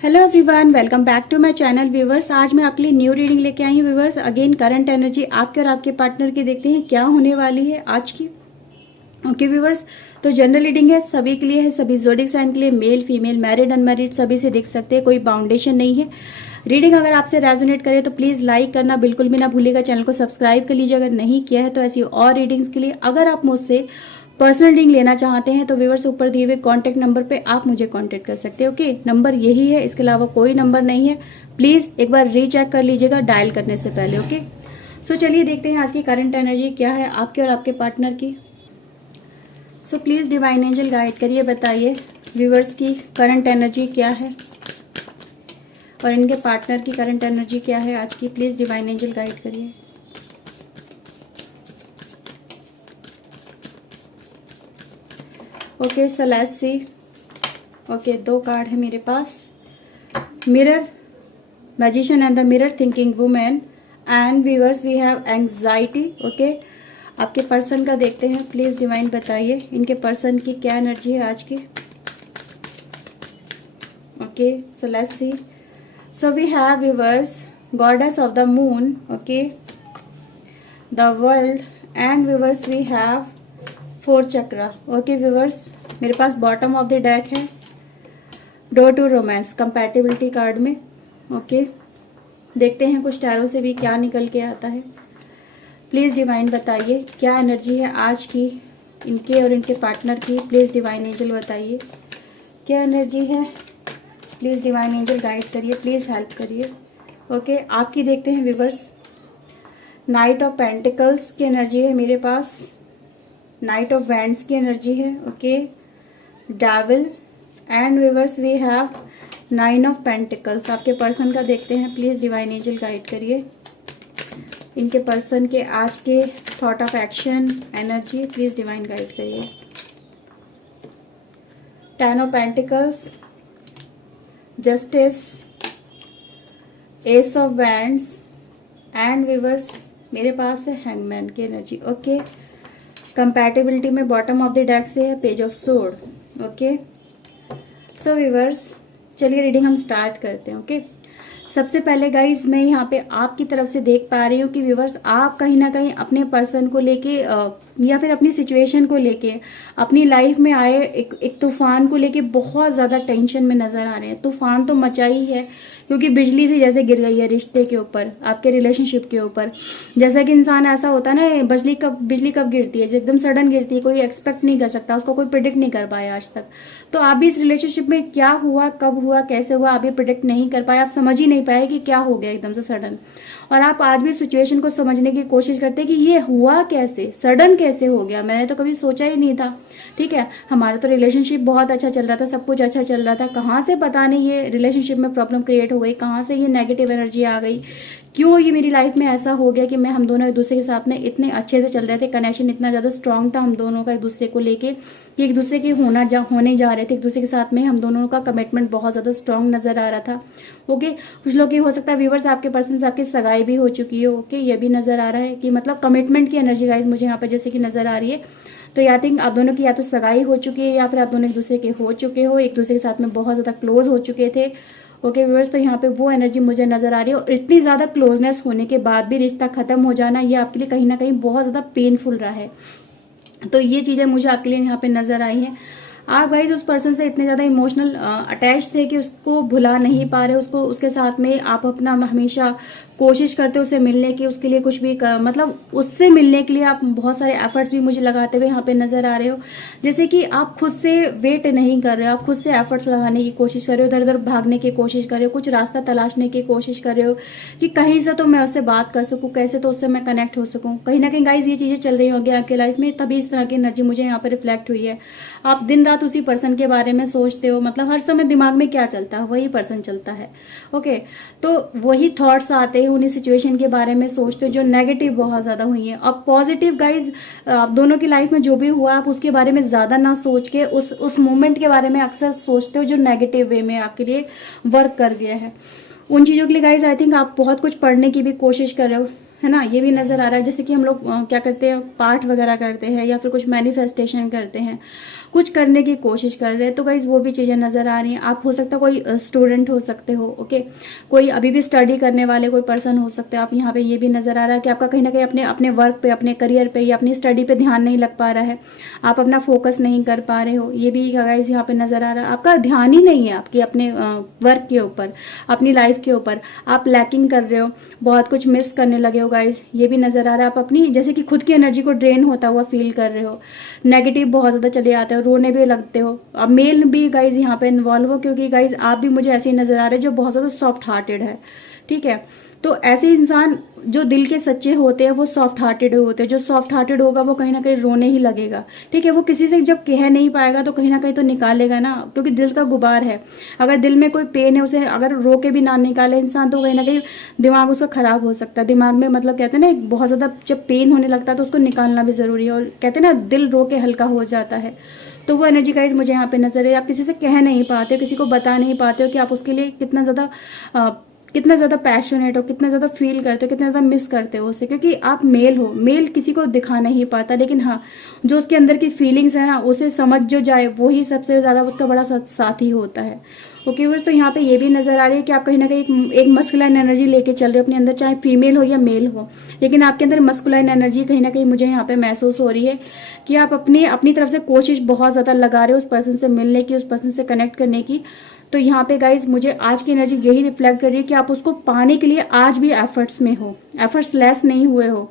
Hello everyone, welcome back to my channel viewers. आज मैं आपके लिए न्यू रीडिंग लेके आई हूँ व्यूवर्स। अगेन करंट एनर्जी आपके और आपके पार्टनर की देखते हैं क्या होने वाली है आज की। ओके व्यूवर्स, तो जनरल रीडिंग है, सभी के लिए है, सभी ज़ोडिक साइन के लिए, मेल फीमेल मैरिड अनमैरिड सभी से देख सकते हैं, कोई बाउंडेशन नहीं है। रीडिंग अगर आपसे रेजोनेट करे तो प्लीज़ लाइक करना बिल्कुल भी ना भूलिएगा, चैनल को सब्सक्राइब कर लीजिए अगर नहीं किया है तो। ऐसी और रीडिंग्स के लिए अगर आप मुझसे पर्सनल रीडिंग लेना चाहते हैं तो व्यूअर्स ऊपर दिए हुए कॉन्टैक्ट नंबर पे आप मुझे कॉन्टैक्ट कर सकते हैं। ओके, नंबर यही है, इसके अलावा कोई नंबर नहीं है। प्लीज़ एक बार रीचेक कर लीजिएगा डायल करने से पहले। ओके, सो चलिए देखते हैं आज की करंट एनर्जी क्या है आपके और आपके पार्टनर की। So please divine angel guide करिए, बताइए व्यूअर्स की करंट एनर्जी क्या है और इनके पार्टनर की करंट एनर्जी क्या है आज की। प्लीज़ डिवाइन एंजल गाइड करिए। Okay, so let's see. Okay, दो कार्ड है मेरे पास, mirror, magician and the mirror, thinking women and viewers we have anxiety. Okay, आपके पर्सन का देखते हैं, प्लीज़ डिवाइन बताइए इनके पर्सन की क्या एनर्जी है आज की। Okay, so let's see. So we have viewers goddess of the moon, okay, the world and viewers we have 4 chakra. Okay viewers, मेरे पास बॉटम ऑफ द डेक है door to romance compatibility card में। Okay, देखते हैं कुछ tarot से भी क्या निकल के आता है। प्लीज़ डिवाइन बताइए क्या एनर्जी है आज की इनके और इनके पार्टनर की। प्लीज़ डिवाइन एंजल बताइए क्या एनर्जी है। प्लीज़ डिवाइन एंजल गाइड करिए, प्लीज़ हेल्प करिए। ओके, आपकी देखते हैं व्यूअर्स। नाइट ऑफ पेंटिकल्स की एनर्जी है मेरे पास, नाइट ऑफ वैंड्स की एनर्जी है। Okay, devil and viewers we have 9 of pentacles. आपके पर्सन का देखते हैं, प्लीज़ डिवाइन एंजल गाइड करिए इनके पर्सन के आज के thought of action energy. Please divine guide करिए। 10 of pentacles, justice, S of wands and viewers मेरे पास है हैंगमैन की एनर्जी। ओके, कंपैटिबिलिटी में बॉटम ऑफ द डेक से है page of sword. Okay, so viewers चलिए रीडिंग हम स्टार्ट करते हैं। ओके, सबसे पहले गाइज मैं यहाँ पे आपकी तरफ से देख पा रही हूँ कि व्यूअर्स आप कहीं ना कहीं अपने पर्सन को लेके या फिर अपनी सिचुएशन को लेके, अपनी लाइफ में आए एक तूफान को लेके बहुत ज़्यादा टेंशन में नज़र आ रहे हैं। तूफान तो मचा ही है क्योंकि बिजली से जैसे गिर गई है रिश्ते के ऊपर, आपके रिलेशनशिप के ऊपर। जैसा कि इंसान ऐसा होता है ना, बिजली कब गिरती है, एकदम सडन गिरती है, कोई एक्सपेक्ट नहीं कर सकता, उसको कोई प्रिडिक्ट नहीं कर पाया आज तक। तो आप भी इस रिलेशनशिप में क्या हुआ, कब हुआ, कैसे हुआ, आप भी प्रिडिक्ट नहीं कर पाए, आप समझ ही नहीं पाए कि क्या हो गया एकदम से सडन। और आप आज भी सिचुएशन को समझने की कोशिश करते हैं कि ये हुआ कैसे, सडन कैसे हो गया, मैंने तो कभी सोचा ही नहीं था। ठीक है, हमारा तो रिलेशनशिप बहुत अच्छा चल रहा था, सब कुछ अच्छा चल रहा था, कहाँ से पता नहीं ये रिलेशनशिप में प्रॉब्लम क्रिएट हो गई, कहाँ से ये नेगेटिव एनर्जी आ गई, क्यों ये मेरी लाइफ में ऐसा हो गया कि हम दोनों एक दूसरे के साथ में इतने अच्छे से चल रहे थे, कनेक्शन इतना ज़्यादा स्ट्रांग था हम दोनों का एक दूसरे को लेके कि एक दूसरे के होने जा रहे थे, एक दूसरे के साथ में हम दोनों का कमिटमेंट बहुत ज़्यादा स्ट्रांग नज़र आ रहा था। ओके, कुछ लोग ये हो सकता है व्यूवर्स आपके पर्सन से आपकी सगाई भी हो चुकी हो। ओके, ये भी नज़र आ रहा है कि मतलब कमिटमेंट की एनर्जी गाइज मुझे यहाँ पर जैसे कि नज़र आ रही है। तो या थिंक आप दोनों की या तो सगाई हो चुकी है या फिर आप दोनों एक दूसरे के हो चुके हो, एक दूसरे के साथ में बहुत ज़्यादा क्लोज हो चुके थे। ओके व्यूअर्स, तो यहाँ पे वो एनर्जी मुझे नज़र आ रही है और इतनी ज़्यादा क्लोजनेस होने के बाद भी रिश्ता ख़त्म हो जाना ये आपके लिए कहीं ना कहीं बहुत ज़्यादा पेनफुल रहा है। तो ये चीज़ें मुझे आपके लिए यहाँ पे नज़र आई हैं। आप गाइज उस पर्सन से इतने ज़्यादा इमोशनल अटैच थे कि उसको भुला नहीं पा रहे, उसको उसके साथ में आप अपना हमेशा कोशिश करते हो उससे मिलने की, उसके लिए कुछ भी मतलब उससे मिलने के लिए आप बहुत सारे एफर्ट्स भी मुझे लगाते हुए यहाँ पे नज़र आ रहे हो। जैसे कि आप खुद से वेट नहीं कर रहे हो, आप खुद से एफर्ट्स लगाने की कोशिश कर रहे हो, इधर उधर भागने की कोशिश कर रहे हो, कुछ रास्ता तलाशने की कोशिश कर रहे हो कि कहीं से तो मैं उससे बात कर सकूँ, कैसे तो उससे मैं कनेक्ट हो सकूँ। कहीं ना कहीं गाइज ये चीज़ें चल रही होंगी आपकी लाइफ में, तभी इस तरह की एनर्जी मुझे यहाँ पर रिफ्लेक्ट हुई है। आप दिन रात उसी पर्सन के बारे में सोचते हो, मतलब हर समय दिमाग में क्या चलता है वही पर्सन चलता है। ओके, तो वही थॉट्स आते हैं, उन्हीं सिचुएशन के बारे में सोचते हो जो नेगेटिव बहुत ज़्यादा हुई है। अब पॉजिटिव गाइज आप दोनों की लाइफ में जो भी हुआ आप उसके बारे में ज़्यादा ना सोच के उस मोमेंट के बारे में अक्सर सोचते हो जो नेगेटिव वे में आपके लिए वर्क कर गया है। उन चीज़ों के लिए गाइज आई थिंक आप बहुत कुछ पढ़ने की भी कोशिश कर रहे हो, है ना, ये भी नज़र आ रहा है। जैसे कि हम लोग क्या करते हैं, पाठ वगैरह करते हैं या फिर कुछ मैनिफेस्टेशन करते हैं, कुछ करने की कोशिश कर रहे हैं, तो गाइज वो भी चीज़ें नज़र आ रही हैं। आप हो सकता है कोई स्टूडेंट हो सकते हो, ओके, कोई अभी भी स्टडी करने वाले कोई पर्सन हो सकते हो आप। यहाँ पे ये भी नज़र आ रहा है कि आपका कहीं ना कहीं अपने अपने वर्क पे, अपने करियर पे या अपनी स्टडी पे ध्यान नहीं लग पा रहा है, आप अपना फोकस नहीं कर पा रहे हो, ये भी गाइज यहाँ पे नज़र आ रहा है। आपका ध्यान ही नहीं है आपकी अपने वर्क के ऊपर, अपनी लाइफ के ऊपर, आप लैकिंग कर रहे हो, बहुत कुछ मिस करने लगे हो गाइज, ये भी नज़र आ रहा है। आप अपनी जैसे कि खुद की एनर्जी को ड्रेन होता हुआ फील कर रहे हो, नेगेटिव बहुत ज़्यादा चले आते हो, रोने भी लगते हो। अब मेल भी गाइज यहाँ पे इन्वॉल्व हो, क्योंकि गाइज आप भी मुझे ऐसे ही नज़र आ रहे हो जो बहुत ज़्यादा सॉफ्ट हार्टेड है, ठीक है। तो ऐसे इंसान जो दिल के सच्चे होते हैं वो सॉफ्ट हार्टेड होते हैं। जो सॉफ्ट हार्टेड होगा वो कहीं ना कहीं रोने ही लगेगा, ठीक है। वो किसी से जब कह नहीं पाएगा तो कहीं ना कहीं तो निकालेगा ना, क्योंकि दिल का गुबार है। अगर दिल में कोई पेन है, उसे अगर रो के भी ना निकाले इंसान, तो कहीं ना कहीं दिमाग उसका खराब हो सकता है। दिमाग में मतलब कहते हैं ना, एक बहुत ज़्यादा जब पेन होने लगता है तो उसको निकालना भी ज़रूरी है, और कहते हैं ना दिल रो के हल्का हो जाता है। तो वो एनर्जी गाइज मुझे यहाँ पे नजर है। आप किसी से कह नहीं पाते हो, किसी को बता नहीं पाते हो कि आप उसके लिए कितना ज़्यादा पैशनेट हो, कितना ज़्यादा फील करते हो, कितना ज़्यादा मिस करते हो उसे, क्योंकि आप मेल हो। मेल किसी को दिखा नहीं पाता, लेकिन हाँ, जो उसके अंदर की फीलिंग्स है ना, उसे समझ जो जाए वही सबसे ज़्यादा उसका बड़ा साथी होता है। ओके व्यूअर्स, तो यहाँ पे ये भी नज़र आ रही है कि आप कहीं ना कहीं एक मस्कुलाइन एनर्जी लेके चल रहे हो अपने अंदर, चाहे फीमेल हो या मेल हो, लेकिन आपके अंदर मस्कुलाइन एनर्जी कहीं ना कहीं मुझे यहाँ पे महसूस हो रही है कि आप अपनी तरफ से कोशिश बहुत ज़्यादा लगा रहे हो उस पर्सन से मिलने की, उस पर्सन से कनेक्ट करने की। तो यहाँ पे गाइज मुझे आज की एनर्जी यही रिफ्लेक्ट कर रही है कि आप उसको पाने के लिए आज भी एफर्ट्स में हो, एफर्ट्स लेस नहीं हुए हो,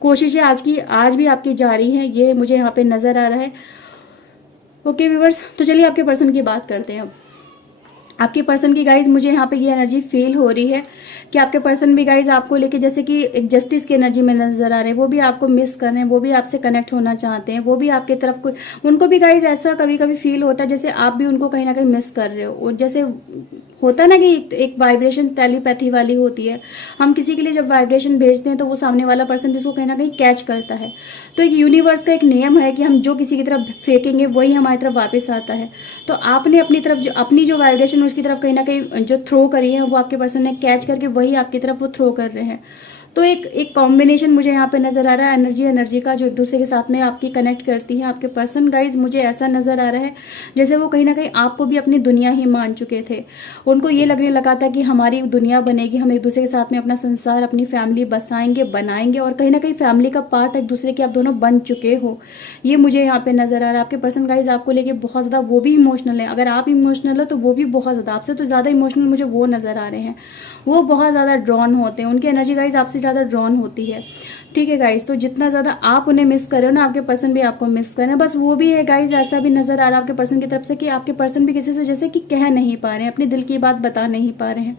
कोशिशें आज भी आपकी जारी हैं, ये मुझे यहाँ पे नज़र आ रहा है। ओके व्यूअर्स, तो चलिए आपके पर्सन की बात करते हैं अब। आपके पर्सन की गाइज मुझे यहाँ पे ये एनर्जी फील हो रही है कि आपके पर्सन भी गाइज आपको लेके जैसे कि एक जस्टिस की एनर्जी में नजर आ रहे हैं। वो भी आपको मिस कर रहे हैं, वो भी आपसे कनेक्ट होना चाहते हैं, वो भी आपकी तरफ कोई, उनको भी गाइज ऐसा कभी कभी फील होता है जैसे आप भी उनको कहीं ना कहीं मिस कर रहे हो। और जैसे होता है ना कि एक वाइब्रेशन टेलीपैथी वाली होती है, हम किसी के लिए जब वाइब्रेशन भेजते हैं तो वो सामने वाला पर्सन भी उसको कहीं ना कहीं कैच करता है। तो एक यूनिवर्स का एक नियम है कि हम जो किसी की तरफ फेंकेंगे वही हमारी तरफ वापस आता है। तो आपने अपनी तरफ अपनी जो वाइब्रेशन उसकी तरफ कहीं ना कहीं जो थ्रो करी है, वो आपके पर्सन ने कैच करके वही आपकी तरफ वो थ्रो कर रहे हैं। तो एक कॉम्बिनेशन मुझे यहाँ पे नज़र आ रहा है एनर्जी का, जो एक दूसरे के साथ में आपकी कनेक्ट करती है। आपके पर्सन गाइज मुझे ऐसा नज़र आ रहा है जैसे वो कहीं ना कहीं आपको भी अपनी दुनिया ही मान चुके थे। उनको ये लगने लगा था कि हमारी दुनिया बनेगी, हम एक दूसरे के साथ में अपना संसार, अपनी फैमिली बसाएंगे, बनाएंगे, और कहीं ना कहीं फैमिली का पार्ट एक दूसरे के आप दोनों बन चुके हो। ये मुझे यहाँ पे नज़र आ रहा है। आपके पर्सन गाइज आपको लेके बहुत ज़्यादा वो भी इमोशनल है। अगर आप इमोशनल हो तो वो भी बहुत ज़्यादा, आपसे तो ज़्यादा इमोशनल मुझे वो नज़र आ रहे हैं। वो बहुत ज़्यादा ड्रॉन होते हैं, उनकी एनर्जी गाइज आपसे ज़्यादा ड्रॉन होती है, ठीक है गाइज। तो जितना ज़्यादा आप उन्हें मिस कर रहे हो ना, आपके पर्सन भी आपको मिस कर रहे हैं। बस वो भी है गाइज, ऐसा भी नज़र आ रहा है आपके पर्सन की तरफ से कि आपके पर्सन भी किसी से जैसे कि कह नहीं पा रहे हैं, अपने दिल की बात बता नहीं पा रहे हैं,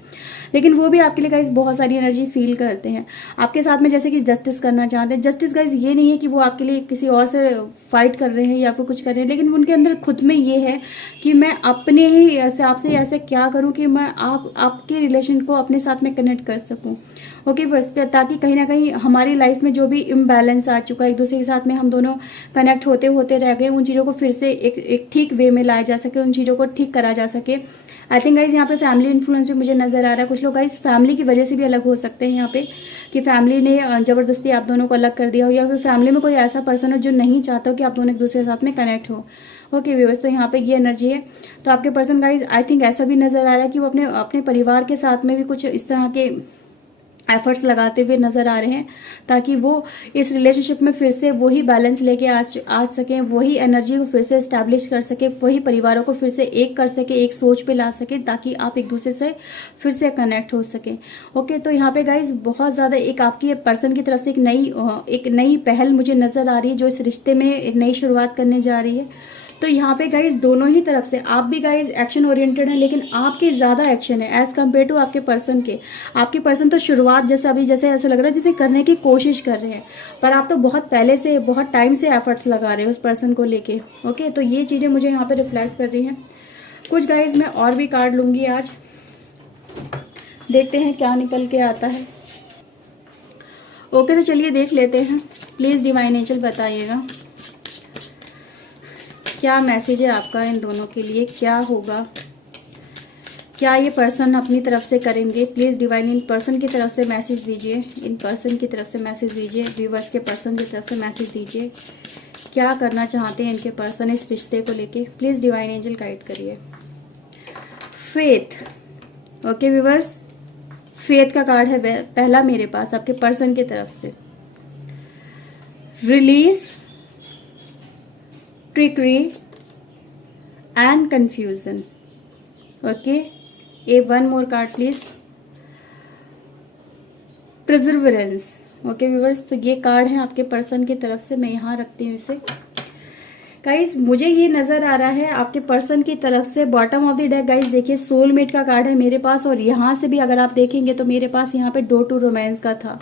लेकिन वो भी आपके लिए गाइज बहुत सारी एनर्जी फील करते हैं आपके साथ में, जैसे कि जस्टिस करना चाहते हैं। जस्टिस गाइज ये नहीं है कि वो आपके लिए किसी और से फाइट कर रहे हैं या फिर कुछ कर रहे हैं, लेकिन उनके अंदर खुद में ये है कि मैं अपने ही ऐसे आपसे ऐसे क्या करूं कि मैं आपके रिलेशन को अपने साथ में कनेक्ट कर सकूं। ओके बस, ताकि कहीं ना कहीं हमारी लाइफ में जो भी इम्बैलेंस आ चुका है, एक दूसरे के साथ में हम दोनों कनेक्ट होते होते रह गए, उन चीज़ों को फिर से एक ठीक वे में लाया जा सके, उन चीज़ों को ठीक करा जा सके। आई थिंक गाइज यहाँ पे फैमिली इन्फ्लुएंस भी मुझे नज़र आ रहा है। कुछ लोग गाइज फैमिली की वजह से भी अलग हो सकते हैं यहाँ पे, कि फैमिली ने ज़बरदस्ती आप दोनों को अलग कर दिया हो, या फिर फैमिली में कोई ऐसा पर्सन है जो नहीं चाहता हो कि आप दोनों एक दूसरे के साथ में कनेक्ट हो। ओके व्यूअर्स, तो यहाँ पे ये एनर्जी है। तो आपके पर्सन गाइज आई थिंक ऐसा भी नज़र आ रहा है कि वो अपने परिवार के साथ में भी कुछ इस तरह के एफर्ट्स लगाते हुए नज़र आ रहे हैं, ताकि वो इस रिलेशनशिप में फिर से वही बैलेंस लेके आ सकें, वही एनर्जी को फिर से इस्टेब्लिश कर सके, वही परिवारों को फिर से एक कर सके, एक सोच पे ला सके, ताकि आप एक दूसरे से फिर से कनेक्ट हो सके। ओके, तो यहाँ पे गाइज बहुत ज़्यादा एक आपकी पर्सन की तरफ से एक नई पहल मुझे नज़र आ रही है, जो इस रिश्ते में एक नई शुरुआत करने जा रही है। तो यहाँ पे गाइज दोनों ही तरफ से आप भी गाइज एक्शन ओरिएंटेड है, लेकिन आपके ज़्यादा एक्शन है एज़ कम्पेयर टू आपके पर्सन के। आपके पर्सन तो शुरुआत जैसे ऐसा लग रहा है जैसे करने की कोशिश कर रहे हैं, पर आप तो बहुत पहले से बहुत टाइम से एफर्ट्स लगा रहे हो उस पर्सन को लेके। ओके, तो ये चीज़ें मुझे यहाँ पे रिफ्लेक्ट कर रही हैं। कुछ गाइज मैं और भी कार्ड लूँगी आज, देखते हैं क्या निकल के आता है। ओके, तो चलिए देख लेते हैं। प्लीज़ डिवाइन एंजल बताइएगा क्या मैसेज है आपका इन दोनों के लिए, क्या होगा, क्या ये पर्सन अपनी तरफ से करेंगे? प्लीज़ डिवाइन इन पर्सन की तरफ से मैसेज दीजिए, इन पर्सन की तरफ से मैसेज दीजिए, व्यूवर्स के पर्सन की तरफ से मैसेज दीजिए। क्या करना चाहते हैं इनके पर्सन इस रिश्ते को लेके? प्लीज़ डिवाइन एंजल गाइड करिए। फेथ, ओके व्यूवर्स, फेथ का कार्ड है पहला मेरे पास आपके पर्सन की तरफ से। Release, trickery and confusion. Okay, a one more card please. Perseverance. Okay viewers, तो ये कार्ड है आपके पर्सन की तरफ से, मैं यहाँ रखती हूँ इसे। गाइस मुझे ये नजर आ रहा है आपके पर्सन की तरफ से bottom of the deck. Guys देखिए सोलमेट का कार्ड है मेरे पास, और यहाँ से भी अगर आप देखेंगे तो मेरे पास यहाँ पे डोर टू रोमांस का था।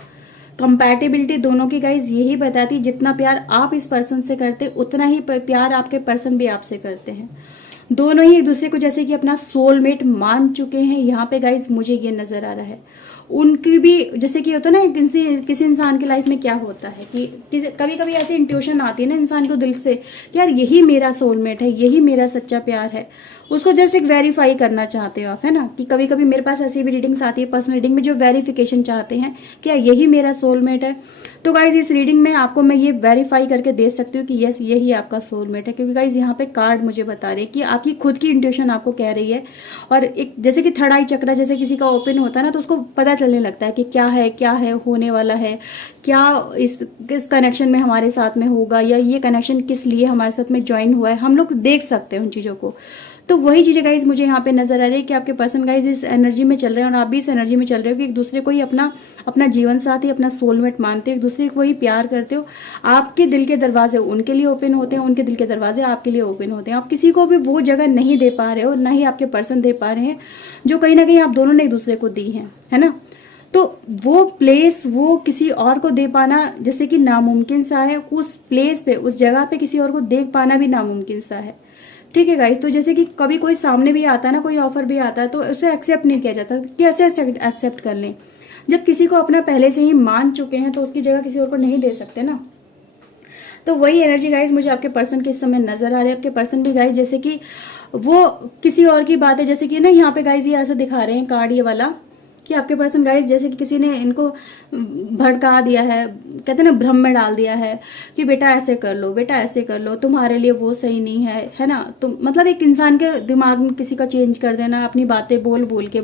कंपैटिबिलिटी दोनों की गाइस यही बताती, जितना प्यार आप इस पर्सन से करते उतना ही प्यार आपके पर्सन भी आपसे करते हैं। दोनों ही एक दूसरे को जैसे कि अपना सोलमेट मान चुके हैं यहाँ पे। गाइस मुझे ये नजर आ रहा है उनकी भी, जैसे कि होता है ना किसी इंसान की लाइफ में क्या होता है कि कभी कभी ऐसी इंट्यूशन आती है ना इंसान को दिल से कि यार यही मेरा सोलमेट है, यही मेरा सच्चा प्यार है। उसको जस्ट एक वेरीफाई करना चाहते हो आप, है ना। कि कभी कभी मेरे पास ऐसी भी रीडिंग्स आती है पर्सनल रीडिंग में जो वेरिफिकेशन चाहते हैं क्या यही मेरा सोलमेट है। तो गाइज इस रीडिंग में आपको मैं ये वेरीफाई करके दे सकती हूँ कि यस यही आपका सोलमेट है, क्योंकि गाइज यहाँ पे कार्ड मुझे बता रहे हैं कि आपकी खुद की इंट्यूशन आपको कह रही है। और एक जैसे कि थर्ड आई चक्रा जैसे किसी का ओपन होता है ना, तो उसको पता चलने लगता है कि क्या है होने वाला है, क्या किस कनेक्शन में हमारे साथ में होगा, या ये कनेक्शन किस लिए हमारे साथ में ज्वाइन हुआ है, हम लोग देख सकते हैं उन चीज़ों को। तो वही चीज़ें गाइज मुझे यहाँ पे नजर आ रही है कि आपके पर्सन गाइज इस एनर्जी में चल रहे हैं और आप भी इस एनर्जी में चल रहे हो कि एक दूसरे को ही अपना जीवन साथी, अपना सोलमेट मानते हो, एक दूसरे को ही प्यार करते हो। आपके दिल के दरवाजे उनके लिए ओपन होते हैं, उनके दिल के दरवाजे आपके लिए ओपन होते हैं। आप किसी को भी वो जगह नहीं दे पा रहे हो, ना ही आपके पर्सन दे पा रहे हैं जो कहीं ना कहीं आप दोनों ने एक दूसरे को दी है ना। तो वो प्लेस वो किसी और को दे पाना जैसे कि नामुमकिन सा है, उस प्लेस पे उस जगह पे किसी और को देख पाना भी नामुमकिन सा है। ठीक है गाइस, तो जैसे कि कभी कोई सामने भी आता है ना, कोई ऑफर भी आता है तो उसे एक्सेप्ट नहीं किया जाता। कैसे एक्सेप्ट कर लें जब किसी को अपना पहले से ही मान चुके हैं, तो उसकी जगह किसी और को नहीं दे सकते ना। तो वही एनर्जी गाइज मुझे आपके पर्सन के इस समय नजर आ रही है। आपके पर्सन भी गाइज जैसे कि वो किसी और की बात है, जैसे कि ना यहाँ पे गाइज ये ऐसा दिखा रहे हैं कार्ड ये वाला कि आपके पर्सन गाइज जैसे कि किसी ने इनको भड़का दिया है, कहते हैं ना भ्रम में डाल दिया है कि बेटा ऐसे कर लो, बेटा ऐसे कर लो, तुम्हारे लिए वो सही नहीं है ना। तो मतलब एक इंसान के दिमाग में किसी का चेंज कर देना, अपनी बातें बोल बोल के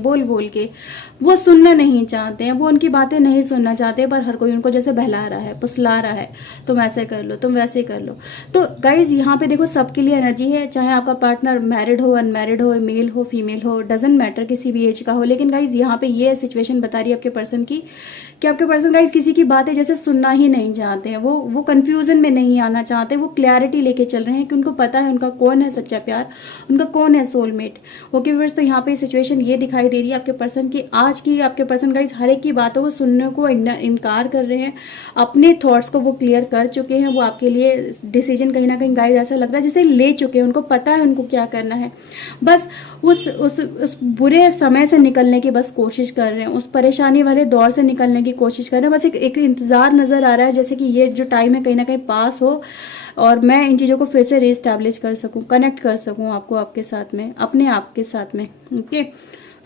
वो सुनना नहीं चाहते हैं, वो उनकी बातें नहीं सुनना चाहते, पर हर कोई उनको जैसे बहला रहा है, पुसला रहा है, तुम ऐसे कर लो, तुम वैसे कर लो। तो गाइज यहाँ पे देखो सबके लिए एनर्जी है, चाहे आपका पार्टनर मैरिड हो, अनमैरिड हो, मेल हो, फीमेल हो, डजेंट मैटर, किसी भी एज का हो। लेकिन गाइज यहाँ पे ये सिचुएशन बता रही है आपके पर्सन की कि आपके पर्सन गाइस किसी की बातें जैसे सुनना ही नहीं चाहते हैं, वो कंफ्यूजन में नहीं आना चाहते, वो क्लैरिटी लेके चल रहे हैं कि उनको पता है उनका कौन है सच्चा प्यार, उनका कौन है सोलमेट। ओके व्यूअर्स, तो यहाँ पे सिचुएशन ये दिखाई दे रही है आपके पर्सन की आज की। आपके पर्सन गाइस हर एक की बातों को सुनने को इनकार कर रहे हैं, अपने थॉट्स को वो क्लियर कर चुके हैं, वो आपके लिए डिसीजन कहीं ना कहीं गाइस ऐसा लग रहा है जैसे ले चुके हैं, उनको पता है उनको क्या करना है, बस उस बुरे समय से निकलने की बस कोशिश कर रहे हैं, उस परेशानी वाले दौर से निकलने की कोशिश कर रहे हैं। बस एक इंतजार नजर आ रहा है जैसे कि ये जो टाइम है कहीं ना कहीं पास हो और मैं इन चीज़ों को फिर से रीस्टैब्लिश कर सकूं, कनेक्ट कर सकूं आपको आपके साथ में, अपने आप के साथ में। ओके,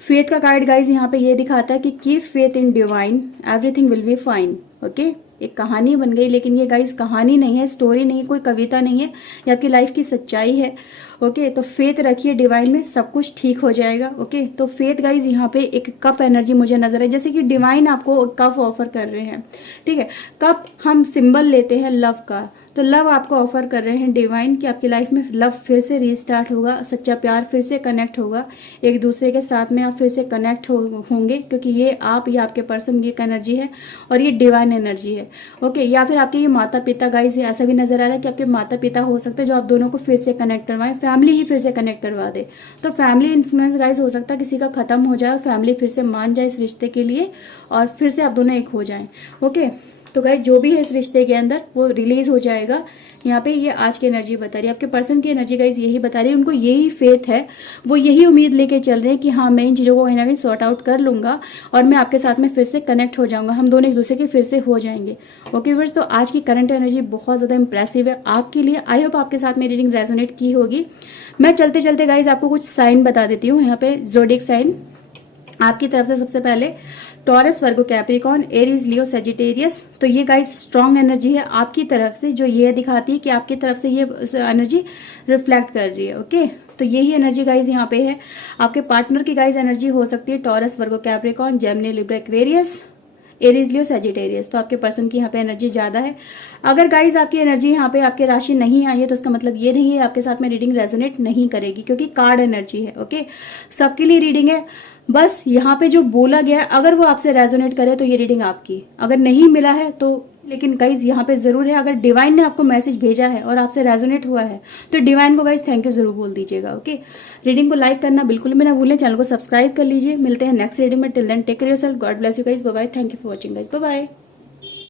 फेथ का कार्ड गाइज यहाँ पे ये दिखाता है कि keep faith in divine, everything will be fine. Okay, एक कहानी बन गई, लेकिन ये गाइज कहानी नहीं है, स्टोरी नहीं है, कोई कविता नहीं है, ये आपकी लाइफ की सच्चाई है। ओके, तो फेथ रखिए डिवाइन में, सब कुछ ठीक हो जाएगा। ओके, तो फेथ गाइज यहाँ पे एक कप एनर्जी मुझे नजर है, जैसे कि डिवाइन आपको कप ऑफर कर रहे हैं। ठीक है, कप हम सिंबल लेते हैं लव का, तो लव आपको ऑफर कर रहे हैं डिवाइन कि आपकी लाइफ में लव फिर से रीस्टार्ट होगा, सच्चा प्यार फिर से कनेक्ट होगा, एक दूसरे के साथ में आप फिर से कनेक्ट होंगे, क्योंकि ये आप या आपके पर्सन की एक एनर्जी है और ये डिवाइन एनर्जी है। ओके, या फिर आपके ये माता पिता गाइज ऐसा भी नजर आ रहा है कि आपके माता पिता हो सकते हैं जो आप दोनों को फिर से कनेक्ट करवाएं, फैमिली ही फिर से कनेक्ट करवा दे। तो फैमिली इन्फ्लुएंस गाइज हो सकता है किसी का खत्म हो जाए, फैमिली फिर से मान जाए इस रिश्ते के लिए और फिर से आप दोनों एक हो जाएं। ओके, तो गाइज जो भी है इस रिश्ते के अंदर वो रिलीज हो जाएगा, यहाँ पे ये आज की एनर्जी बता रही है, आपके पर्सन की एनर्जी गाइज यही बता रही है, उनको यही फेथ है, वो यही उम्मीद लेके चल रहे हैं कि हाँ मैं इन चीज़ों को कहीं ना कहीं सॉर्ट आउट कर लूँगा और मैं आपके साथ में फिर से कनेक्ट हो जाऊँगा, हम दोनों एक दूसरे के फिर से हो जाएंगे। ओके व्यूअर्स, तो आज की करंट एनर्जी बहुत ज़्यादा इंप्रेसिव है आपके लिए। आई होप आपके साथ में रीडिंग रेजोनेट की होगी। मैं चलते चलते गाइज आपको कुछ साइन बता देती हूँ। यहाँ पे ज़ोडिएक साइन आपकी तरफ से सबसे पहले taurus, Virgo, Capricorn, Aries, Leo, Sagittarius. तो ये गाइस स्ट्रॉन्ग एनर्जी है आपकी तरफ से, जो ये दिखाती है कि आपकी तरफ से ये एनर्जी रिफ्लेक्ट कर रही है। ओके, तो यही एनर्जी गाइस यहाँ पे है। आपके पार्टनर की गाइस एनर्जी हो सकती है Taurus, Virgo, Capricorn, Gemini, Libra, Aquarius, Aries, Leo, Sagittarius. तो आपके पर्सन की यहाँ पे एनर्जी ज्यादा है। अगर गाइज आपकी एनर्जी यहाँ पे आपके राशि नहीं आई है तो इसका मतलब ये नहीं है आपके साथ में रीडिंग रेजोनेट नहीं करेगी, क्योंकि कार्ड एनर्जी है। ओके, सबके लिए रीडिंग है, बस यहाँ पे जो बोला गया है अगर वो आपसे रेजोनेट करे तो ये रीडिंग आपकी, अगर नहीं मिला है तो, लेकिन गाइज यहाँ पे जरूर है अगर डिवाइन ने आपको मैसेज भेजा है और आपसे रेजोनेट हुआ है तो डिवाइन को गाइज थैंक यू जरूर बोल दीजिएगा। ओके, रीडिंग को लाइक करना बिल्कुल भी ना भूलें, चैनल को सब्सक्राइब कर लीजिए। मिलते हैं नेक्स्ट रीडिंग में। Till then take care yourself, God bless you guys, bye bye, thank you for watching guys, bye bye.